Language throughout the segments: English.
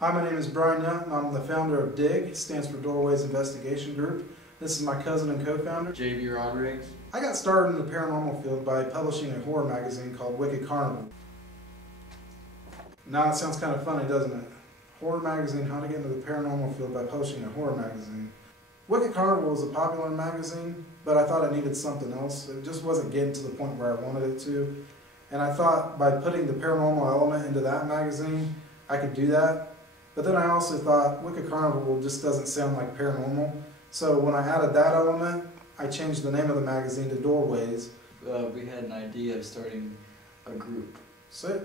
Hi, my name is Brian Young, and I'm the founder of DIG. It stands for Doorways Investigation Group. This is my cousin and co-founder, JB Rodriguez. I got started in the paranormal field by publishing a horror magazine called Wicked Carnival. Now it sounds kind of funny, doesn't it? Horror magazine, how to get into the paranormal field by publishing a horror magazine. Wicked Carnival was a popular magazine, but I thought it needed something else. It just wasn't getting to the point where I wanted it to. And I thought by putting the paranormal element into that magazine, I could do that. But then I also thought Wicked Carnival just doesn't sound like paranormal. So when I added that element, I changed the name of the magazine to Doorways. We had an idea of starting a group. So,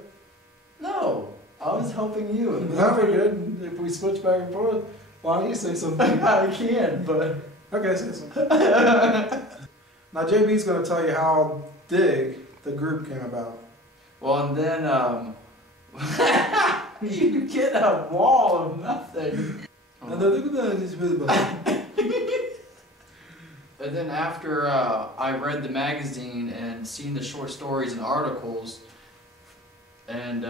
No, I was helping you. Very good. If we switch back and forth, why don't you say something? I can, but... Okay, say something. Now JB's going to tell you how DIG, the group, came about. Well, and then, you get a wall of nothing. And then after I read the magazine and seen the short stories and articles, and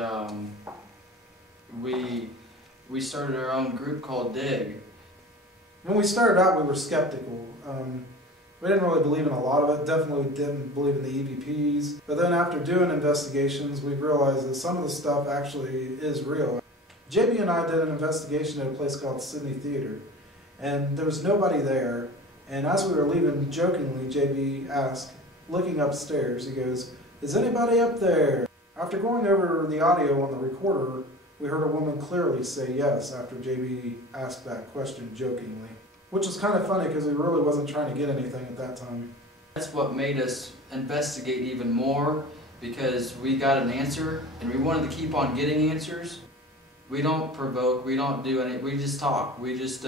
we started our own group called DIG. When we started out, we were skeptical. We didn't really believe in a lot of it, definitely didn't believe in the EVPs. But then after doing investigations, we realized that some of the stuff actually is real. JB and I did an investigation at a place called Sydney Theater, and there was nobody there. And as we were leaving, jokingly, JB asked, looking upstairs, he goes, "Is anybody up there?" After going over the audio on the recorder, we heard a woman clearly say yes after JB asked that question jokingly. Which was kind of funny because we really wasn't trying to get anything at that time. That's what made us investigate even more, because we got an answer and we wanted to keep on getting answers. We don't provoke, we don't do any, we just talk. We just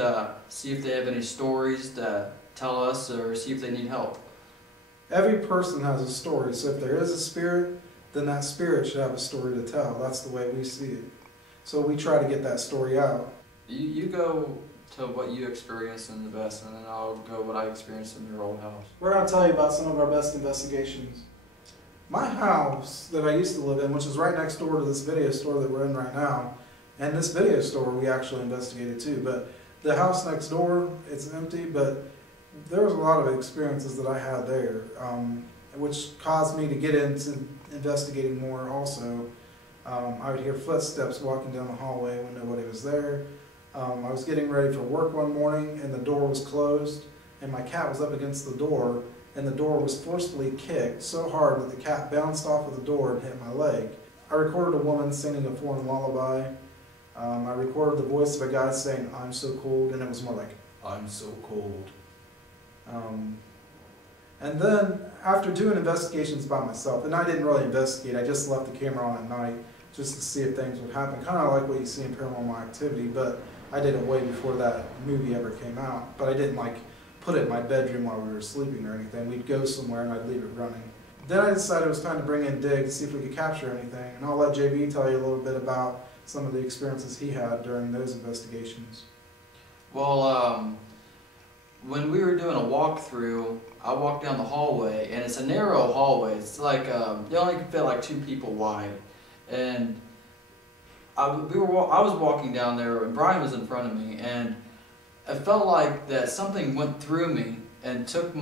see if they have any stories to tell us or see if they need help. Every person has a story, so if there is a spirit, then that spirit should have a story to tell. That's the way we see it. So we try to get that story out. You go to what you experienced in the best, and then I'll go what I experienced in your old house. We're going to tell you about some of our best investigations. My house that I used to live in, which is right next door to this video store that we're in right now, and this video store we actually investigated too, but the house next door, it's empty, but there was a lot of experiences that I had there, which caused me to get into investigating more also. I would hear footsteps walking down the hallway when nobody was there. I was getting ready for work one morning and the door was closed and my cat was up against the door and the door was forcefully kicked so hard that the cat bounced off of the door and hit my leg. I recorded a woman singing a foreign lullaby. I recorded the voice of a guy saying, "I'm so cold," and it was more like, "I'm so cold." And then after doing investigations by myself, and I didn't really investigate, I just left the camera on at night just to see if things would happen, kind of like what you see in Paranormal Activity, but I did it way before that movie ever came out. But I didn't like put it in my bedroom while we were sleeping or anything. We'd go somewhere and I'd leave it running. Then I decided it was time to bring in DIG to see if we could capture anything, and I'll let JB tell you a little bit about some of the experiences he had during those investigations. Well, when we were doing a walkthrough, I walked down the hallway, and it's a narrow hallway. It's like you only can fit like 2 people wide, and I was walking down there, and Brian was in front of me, and it felt like that something went through me and took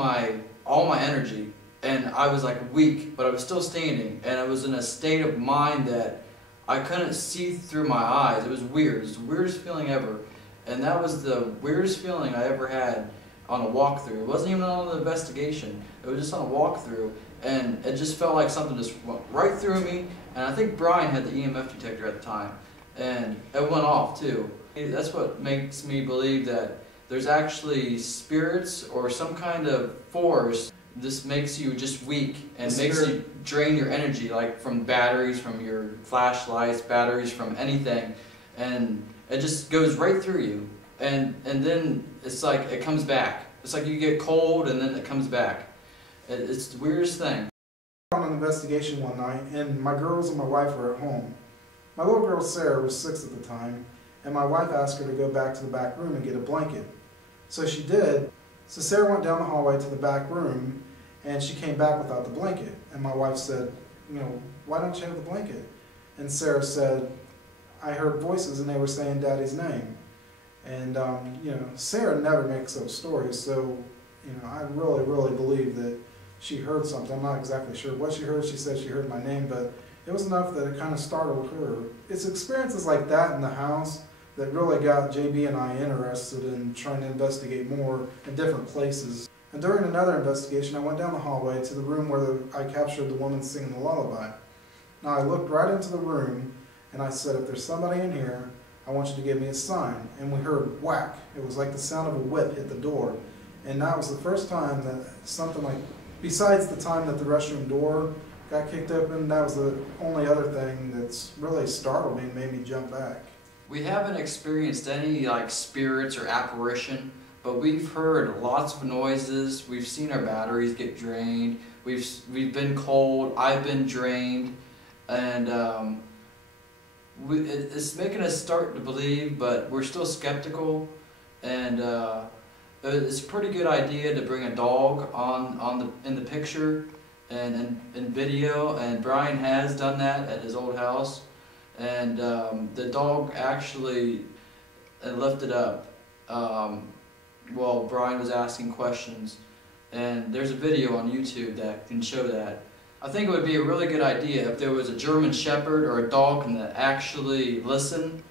all my energy, and I was like weak, but I was still standing, and I was in a state of mind that I couldn't see through my eyes. It was weird. It was the weirdest feeling ever, and that was the weirdest feeling I ever had on a walkthrough. It wasn't even on an investigation. It was just on a walkthrough, and it just felt like something just went right through me. And I think Brian had the EMF detector at the time, and it went off too. That's what makes me believe that there's actually spirits or some kind of force. This makes you just weak and makes you drain your energy, like from batteries, from your flashlights, batteries, from anything, and it just goes right through you. And then it's like it comes back. It's like you get cold and then it comes back. It's the weirdest thing. I went on an investigation one night, and my girls and my wife were at home. My little girl Sarah was 6 at the time, and my wife asked her to go back to the back room and get a blanket. So she did. So Sarah went down the hallway to the back room, and she came back without the blanket. And my wife said, "You know, why don't you have the blanket?" And Sarah said, I heard voices and they were saying Daddy's name. And, you know, Sarah never makes those stories, so, you know, I really, really believe that she heard something. I'm not exactly sure what she heard. She said she heard my name, but it was enough that it kind of startled her. It's experiences like that in the house that really got JB and I interested in trying to investigate more in different places. And during another investigation, I went down the hallway to the room where I captured the woman singing the lullaby. Now I looked right into the room and I said, if there's somebody in here, I want you to give me a sign. And we heard whack. It was like the sound of a whip hit the door. And that was the first time that something like, besides the time that the restroom door got kicked open, that was the only other thing that's really startled me and made me jump back. We haven't experienced any like spirits or apparition, but we've heard lots of noises. We've seen our batteries get drained. We've been cold. I've been drained, and it's making us start to believe, but we're still skeptical. And it's a pretty good idea to bring a dog in the picture and in video. And Brian has done that at his old house. And the dog actually lifted up while Brian was asking questions, and there's a video on YouTube that can show that. I think it would be a really good idea if there was a German Shepherd or a dog that actually listen,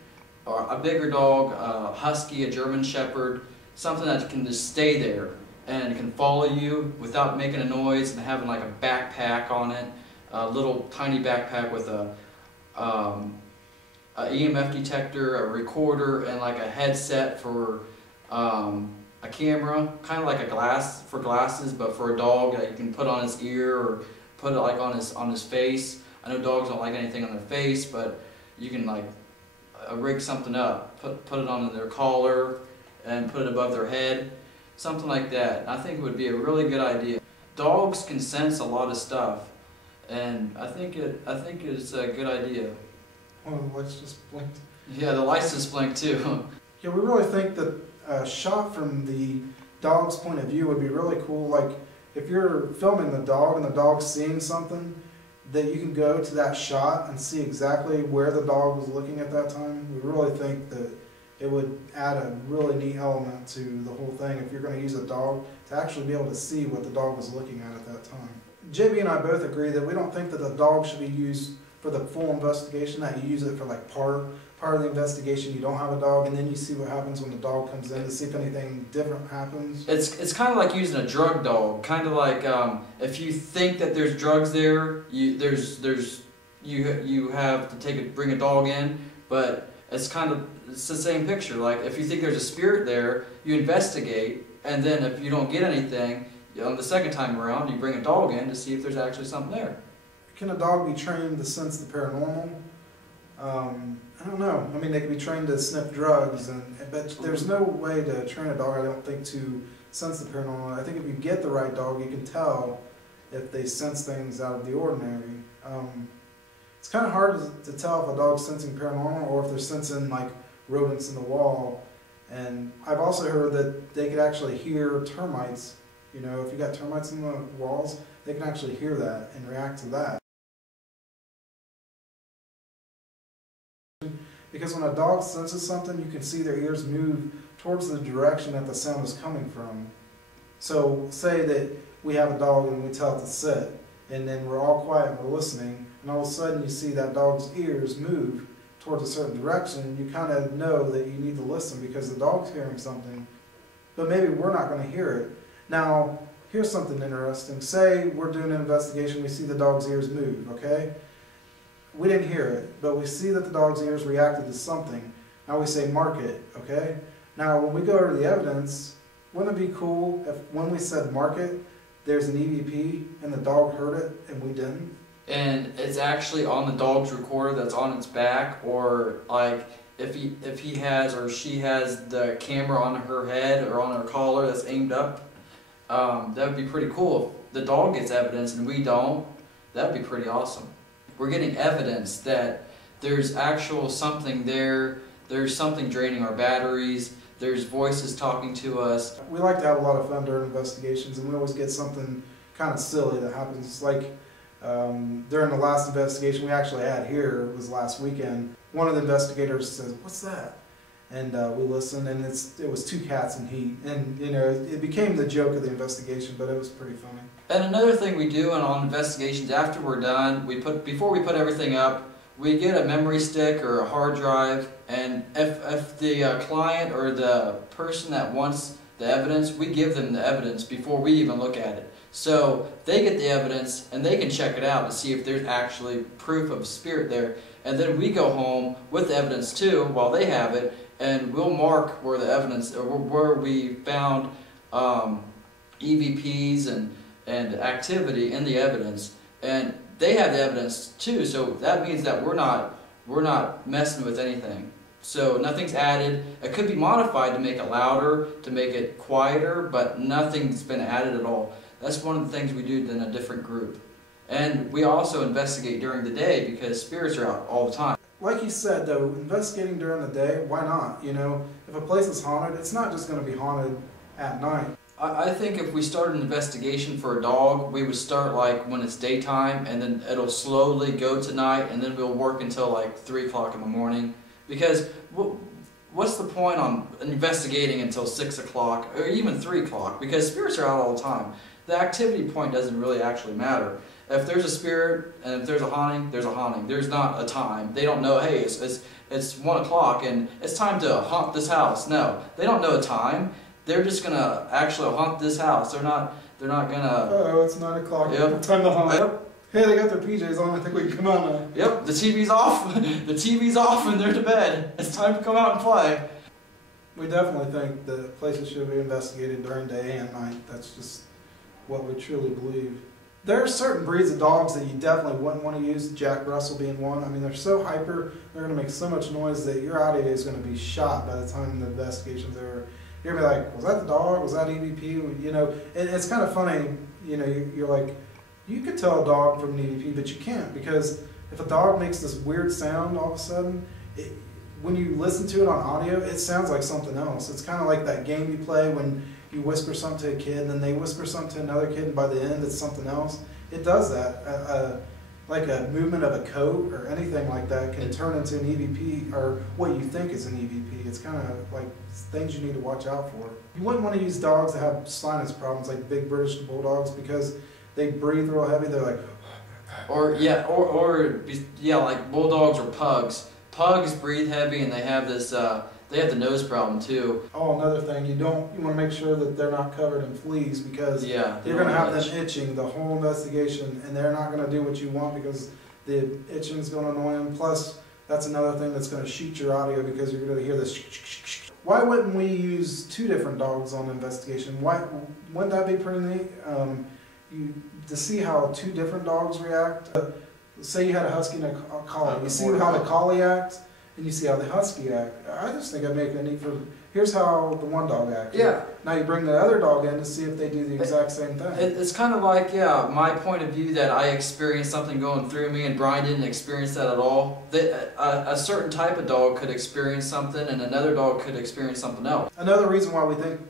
or a bigger dog, a husky, a German Shepherd, something that can just stay there and can follow you without making a noise and having like a backpack on it, a little tiny backpack with a EMF detector, a recorder, and like a headset for a camera, kind of like a glass for glasses, but for a dog that you can put on his ear or put it like on his face. I know dogs don't like anything on their face, but you can like rig something up, put it on their collar, and put it above their head, something like that. I think it would be a really good idea. Dogs can sense a lot of stuff, and I think it's a good idea. Oh, the lights just blinked. Yeah, the lights just blinked too. Yeah, we really think that a shot from the dog's point of view would be really cool. Like, if you're filming the dog and the dog's seeing something, that you can go to that shot and see exactly where the dog was looking at that time. We really think that it would add a really neat element to the whole thing if you're going to use a dog to actually be able to see what the dog was looking at that time. JB and I both agree that we don't think that the dog should be used for the full investigation, that you use it for like part of the investigation. You don't have a dog, and then you see what happens when the dog comes in to see if anything different happens. It's kind of like using a drug dog. Kind of like if you think that there's drugs there, you have to bring a dog in, but it's the same picture. Like if you think there's a spirit there, you investigate, and then if you don't get anything, the second time around, you bring a dog in to see if there's actually something there. Can a dog be trained to sense the paranormal? I don't know. I mean, they can be trained to sniff drugs, but there's no way to train a dog, I don't think, to sense the paranormal. I think if you get the right dog, you can tell if they sense things out of the ordinary. It's kind of hard to tell if a dog's sensing paranormal or if they're sensing like rodents in the wall. And I've also heard that they could actually hear termites. You know, if you got termites in the walls, they can actually hear that and react to that. Because when a dog senses something, you can see their ears move towards the direction that the sound is coming from. So say that we have a dog and we tell it to sit, and then we're all quiet and we're listening, and all of a sudden you see that dog's ears move towards a certain direction, you kind of know that you need to listen because the dog's hearing something, but maybe we're not going to hear it. Now, here's something interesting. Say we're doing an investigation, we see the dog's ears move, okay? We didn't hear it, but we see that the dog's ears reacted to something. Now we say mark it, okay? Now when we go over the evidence, wouldn't it be cool if when we said mark it, there's an EVP and the dog heard it and we didn't? And it's actually on the dog's recorder that's on its back, or like if he has or she has the camera on her head or on her collar that's aimed up, that would be pretty cool. If the dog gets evidence and we don't, that would be pretty awesome. We're getting evidence that there's actual something there, there's something draining our batteries, there's voices talking to us. We like to have a lot of fun during investigations, and we always get something kind of silly that happens. Like during the last investigation we actually had here, it was last weekend, one of the investigators says, "What's that?" And we listened, and it was two cats in heat, and you know, it became the joke of the investigation, but it was pretty funny. And another thing we do on investigations after we're done, before we put everything up, we get a memory stick or a hard drive, and if the client or the person that wants the evidence, we give them the evidence before we even look at it. So they get the evidence and they can check it out to see if there's actually proof of spirit there. And then we go home with the evidence too while they have it, and we'll mark where the evidence, or where we found EVPs and activity in the evidence. And they have the evidence too, so that means that we're not messing with anything. So nothing's added. It could be modified to make it louder, to make it quieter, but nothing's been added at all. That's one of the things we do in a different group. And we also investigate during the day because spirits are out all the time. Like you said though, investigating during the day, why not? You know, if a place is haunted, it's not just going to be haunted at night. I think if we started an investigation for a dog, we would start like when it's daytime, and then it'll slowly go to night, and then we'll work until like 3 o'clock in the morning. Because what's the point on investigating until 6 o'clock or even 3 o'clock? Because spirits are out all the time. The activity point doesn't really actually matter. If there's a spirit and if there's a haunting, there's a haunting. There's not a time. They don't know, hey, it's 1 o'clock and it's time to haunt this house. No, they don't know a time. They're just gonna actually haunt this house. They're not gonna. Oh, it's 9 o'clock. Yep. Time to haunt. Yep. Hey, they got their PJs on. I think we can come out now. Yep. The TV's off. The TV's off, and they're to bed. It's time to come out and play. We definitely think that places should be investigated during day and night. That's just what we truly believe. There are certain breeds of dogs that you definitely wouldn't want to use, Jack Russell being one. I mean, they're so hyper, they're going to make so much noise that your audio is going to be shot by the time the investigation's over. You're going to be like, was that the dog? Was that EVP? You know, and it's kind of funny, you know, you're like, you could tell a dog from an EVP, but you can't, because if a dog makes this weird sound all of a sudden, when you listen to it on audio, it sounds like something else. It's kind of like that game you play when you whisper something to a kid, and then they whisper something to another kid, and by the end it's something else. It does that. Like a movement of a coat or anything like that can turn into an EVP, or what you think is an EVP. It's kind of like things you need to watch out for. You wouldn't want to use dogs that have sinus problems, like big British bulldogs, because they breathe real heavy. They're like, or like bulldogs or pugs. Pugs breathe heavy, and they have this. They have the nose problem too. Oh, another thing, you want to make sure that they're not covered in fleas, because you're going to have them itching the whole investigation, and they're not going to do what you want because the itching is going to annoy them. Plus, that's another thing that's going to shoot your audio, because you're going to hear this. Why wouldn't we use 2 different dogs on the investigation? Wouldn't that be pretty neat? To see how 2 different dogs react. Say you had a husky and a collie. You see how the collie acts, and you see how the husky act. I just think I'd make it neat for, here's how the one dog acts. Yeah. Now you bring the other dog in to see if they do the exact same thing. It's kind of like, my point of view that I experienced something going through me, and Brian didn't experience that at all. A certain type of dog could experience something, and another dog could experience something else. Another reason why we think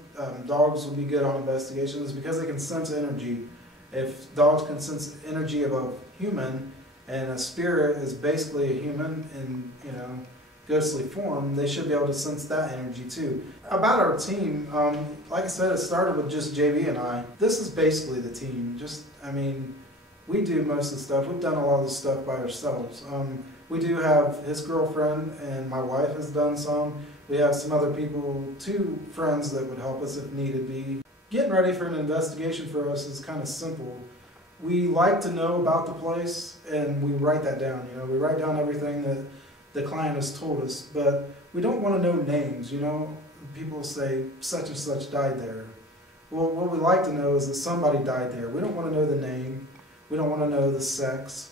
dogs would be good on investigations is because they can sense energy. If dogs can sense energy of a human, and a spirit is basically a human in, you know, ghostly form, they should be able to sense that energy too. About our team, like I said, it started with just JB and I. This is basically the team. I mean, we do most of the stuff. We've done a lot of the stuff by ourselves. We do have his girlfriend, and my wife has done some. We have some other people, 2 friends that would help us if needed be. Getting ready for an investigation for us is kind of simple. We like to know about the place, and we write that down. You know, we write down everything that the client has told us, but we don't want to know names. You know, people say such and such died there. Well, what we like to know is that somebody died there. We don't want to know the name. We don't want to know the sex.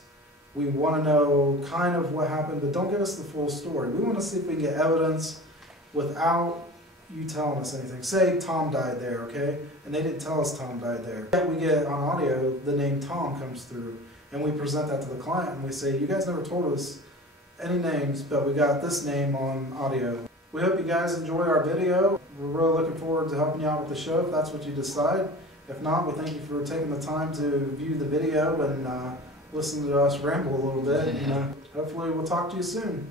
We want to know kind of what happened, but don't give us the full story. We want to see if we can get evidence without you telling us anything. Say Tom died there, okay? And they didn't tell us Tom died there. We get on audio, the name Tom comes through, and we present that to the client, and we say, you guys never told us any names, but we got this name on audio. We hope you guys enjoy our video. We're really looking forward to helping you out with the show, if that's what you decide. If not, we thank you for taking the time to view the video and listen to us ramble a little bit. And, hopefully we'll talk to you soon.